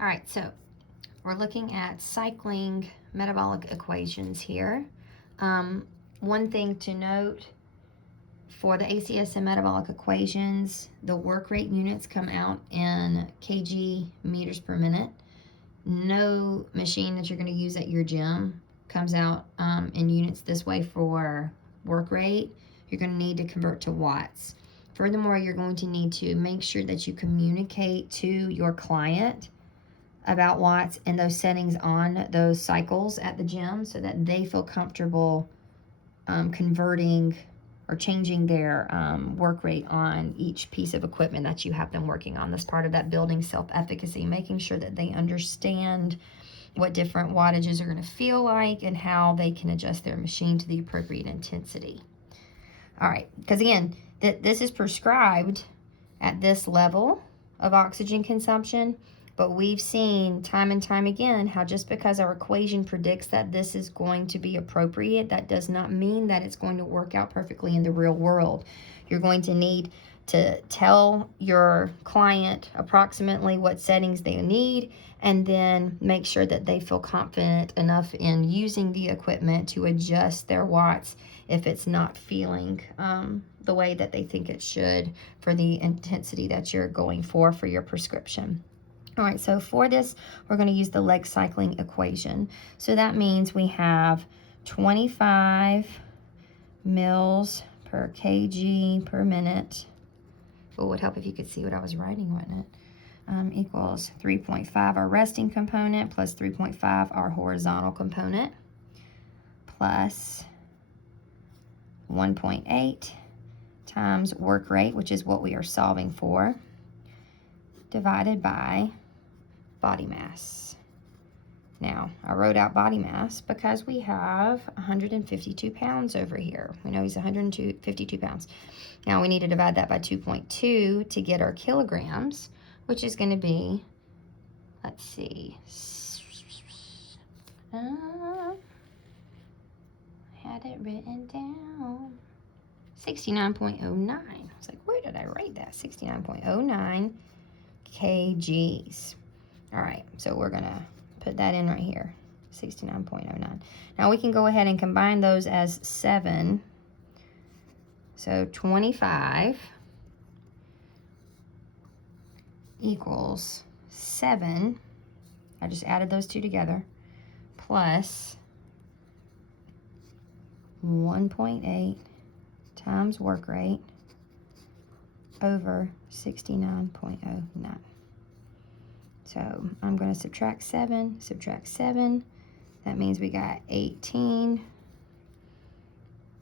All right, so we're looking at cycling metabolic equations here. One thing to note for the ACS and metabolic equations, the work rate units come out in kg meters per minute. No machine that you're going to use at your gym comes out in units this way for work rate. You're going to need to convert to watts. Furthermore, you're going to need to make sure that you communicate to your client about watts and those settings on those cycles at the gym so that they feel comfortable converting or changing their work rate on each piece of equipment that you have them working on. That's part of that building self-efficacy, making sure that they understand what different wattages are going to feel like and how they can adjust their machine to the appropriate intensity. All right, because again, this is prescribed at this level of oxygen consumption, but we've seen time and time again how just because our equation predicts that this is going to be appropriate, that does not mean that it's going to work out perfectly in the real world. You're going to need to tell your client approximately what settings they need and then make sure that they feel confident enough in using the equipment to adjust their watts if it's not feeling the way that they think it should for the intensity that you're going for your prescription. All right, so for this, we're going to use the leg cycling equation. So that means we have 25 mils per kg per minute. It would help if you could see what I was writing, wouldn't it? Equals 3.5 our resting component plus 3.5 our horizontal component plus 1.8 times work rate, which is what we are solving for, divided by body mass. Now, I wrote out body mass because we have 152 pounds over here. We know he's 152 pounds. Now, we need to divide that by 2.2 to get our kilograms, which is going to be, let's see, I had it written down, 69.09. I was like, where did I write that? 69.09 kgs. All right, so we're gonna put that in right here, 69.09. Now we can go ahead and combine those as 7. So 25 equals 7. I just added those two together, plus 1.8 times work rate over 69.09. So I'm going to subtract 7. That means we got 18,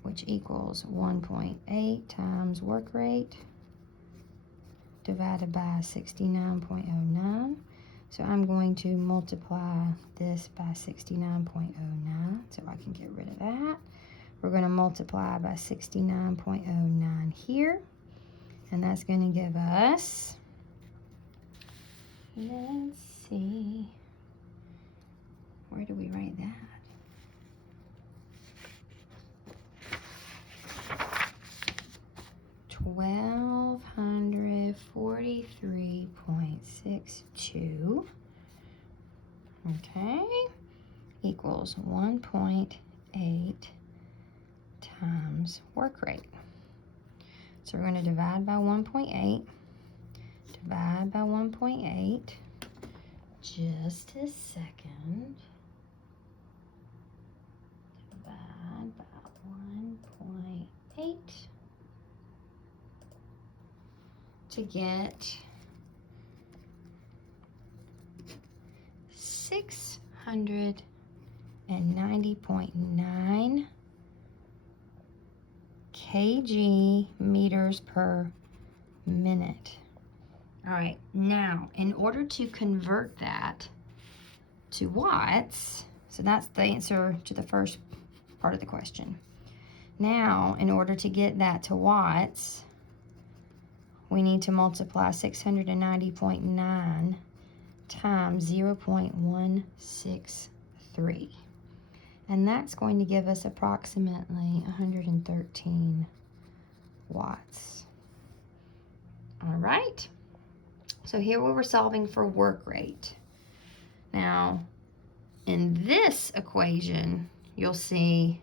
which equals 1.8 times work rate divided by 69.09. So I'm going to multiply this by 69.09 so I can get rid of that. We're going to multiply by 69.09 here, and that's going to give us, let's see, where do we write that? $1,243.62, okay, equals 1.8 times work rate. So we're going to divide by 1.8, divide by 1.8, just a second, divide by 1.8 to get 690.9 kg meters per minute. All right, now in order to convert that to watts, so that's the answer to the first part of the question. Now, in order to get that to watts, we need to multiply 690.9 times 0.163. And that's going to give us approximately 113 watts. All right. So here we were solving for work rate. Now, in this equation, you'll see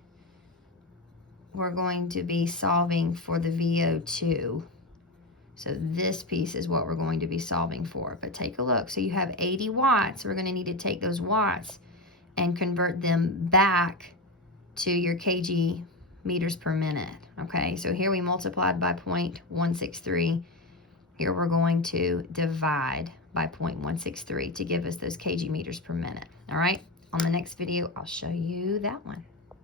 we're going to be solving for the VO2. So this piece is what we're going to be solving for. But take a look. So you have 80 watts. We're going to need to take those watts and convert them back to your kg meters per minute. Okay, so here we multiplied by 0.163. Here we're going to divide by 0.163 to give us those kg meters per minute. All right, on the next video, I'll show you that one.